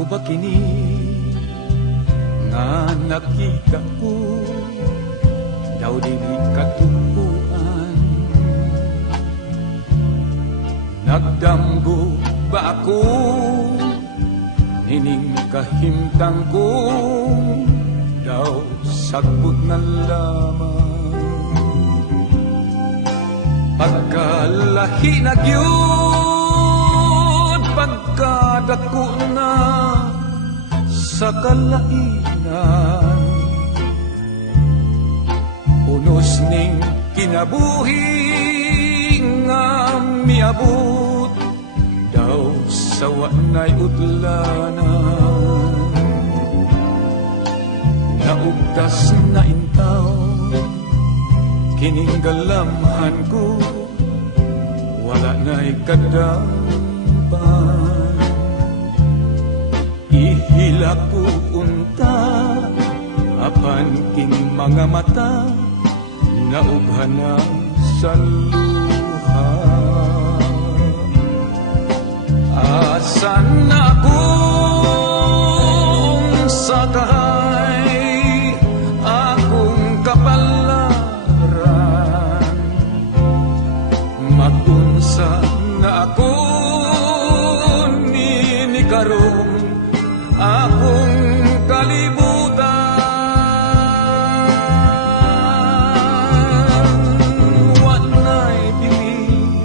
Ako ba kini nga nakita ko daw dili katupuan? Nagdamgo ba ako nining kahimtang ko daw sagbot na lamang? Pagkalahi na gyud pagkadako na sa kalainan, unos ning kinabuhi nga miabot daw sa wanay udlanan. Naugtas na intaw kining galamhan ko, wala na'y kadampan. Ihila ko unta apan king mga mata naughan na sa luha. Asan na akong sakay akong kapalaran? Magunsa na ako ni karong akong kalibutan. Wanay bili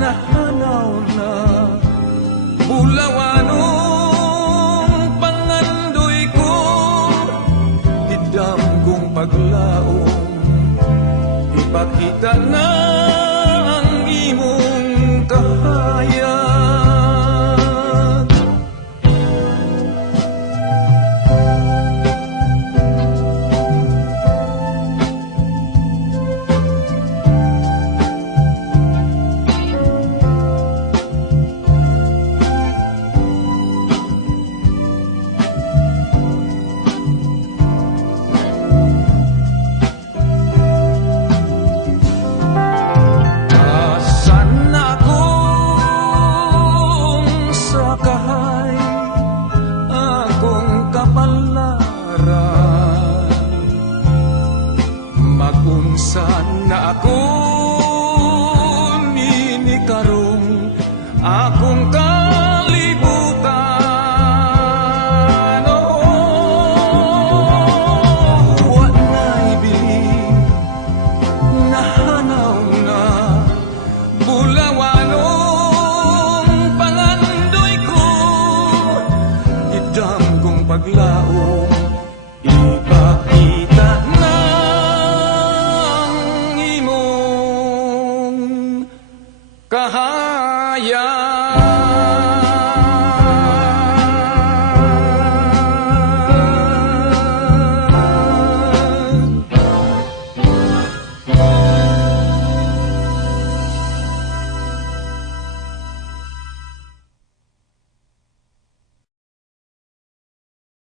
nahanaw na bulawanong pangandoy ko, didam kong paglaong ipakita na ang imong kahayag. Magunsa na ako ni karong akong kalibutan. Wanay bili nahanaw na bulawanong pangandoy ko, idam kong paglaong ipakita na kahayag.